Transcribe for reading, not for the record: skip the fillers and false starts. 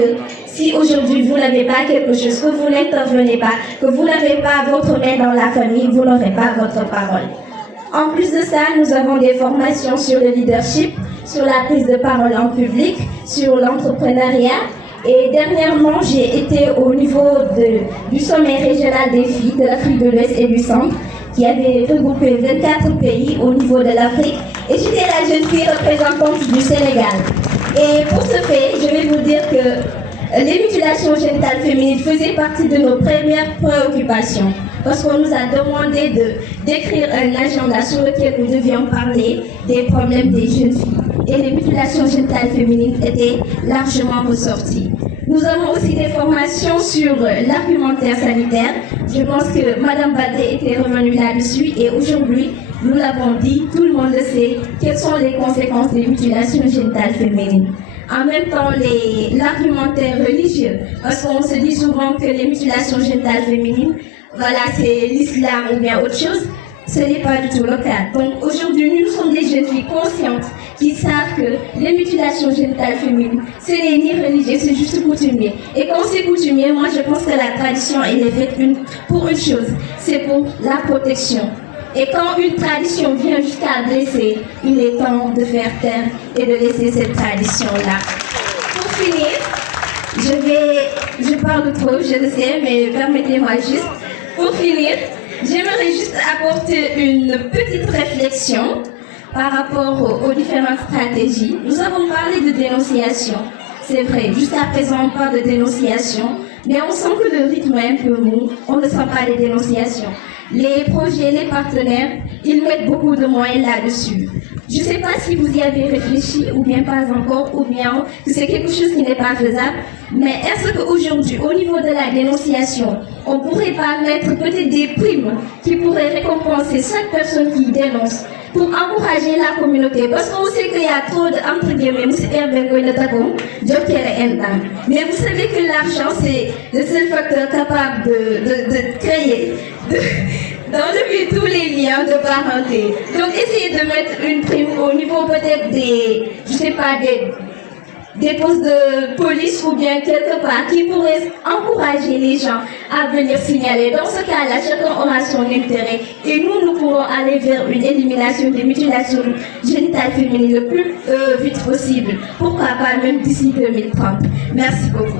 que si aujourd'hui vous n'avez pas quelque chose, que vous n'intervenez pas, que vous n'avez pas votre main dans la famille, vous n'aurez pas votre parole. En plus de ça, nous avons des formations sur le leadership, sur la prise de parole en public, sur l'entrepreneuriat. Et dernièrement, j'ai été au niveau du sommet régional des filles de l'Afrique de l'Ouest et du Centre, qui avait regroupé 24 pays au niveau de l'Afrique. Et j'étais la jeune fille représentante du Sénégal. Et pour ce fait, je vais vous dire que les mutilations génitales féminines faisaient partie de nos premières préoccupations. Parce qu'on nous a demandé d'écrire un agenda sur lequel nous devions parler des problèmes des jeunes filles. Et les mutilations génitales féminines étaient largement ressorties. Nous avons aussi des formations sur l'argumentaire sanitaire. Je pense que Mme Badé était revenue là-dessus et aujourd'hui, nous l'avons dit, tout le monde le sait, quelles sont les conséquences des mutilations génitales féminines. En même temps, l'argumentaire religieux, parce qu'on se dit souvent que les mutilations génitales féminines, voilà, c'est l'islam ou bien autre chose. Ce n'est pas du tout le cas. Donc aujourd'hui, nous sommes des jeunes filles conscientes qui savent que les mutilations génitales féminines, ce n'est ni religieux, c'est juste coutumier. Et quand c'est coutumier, moi je pense que la tradition, elle est faite pour une chose, c'est pour la protection. Et quand une tradition vient jusqu'à blesser, il est temps de faire taire et de laisser cette tradition-là. Pour finir, je parle trop, je le sais, mais permettez-moi juste, pour finir, j'aimerais juste apporter une petite réflexion par rapport aux différentes stratégies. Nous avons parlé de dénonciation. C'est vrai, jusqu'à présent on parle de dénonciation, mais on sent que le rythme est un peu mou, on ne sent pas les dénonciations. Les projets, les partenaires, ils mettent beaucoup de moyens là-dessus. Je ne sais pas si vous y avez réfléchi ou bien pas encore, ou bien que c'est quelque chose qui n'est pas faisable, mais est-ce qu'aujourd'hui, au niveau de la dénonciation, on ne pourrait pas mettre peut-être des primes qui pourraient récompenser chaque personne qui dénonce pour encourager la communauté? Parce qu'on sait qu'il y a trop entre guillemets, mais vous savez que l'argent, c'est le seul facteur capable de créer, d'enlever tous les liens de parenté. Donc essayez de mettre une prime au niveau peut-être des, je sais pas, des postes de police ou bien quelque part qui pourraient encourager les gens à venir signaler. Dans ce cas-là, chacun aura son intérêt et nous pourrons aller vers une élimination des mutilations génitales féminines le plus vite possible. Pourquoi pas même d'ici 2030. Merci beaucoup.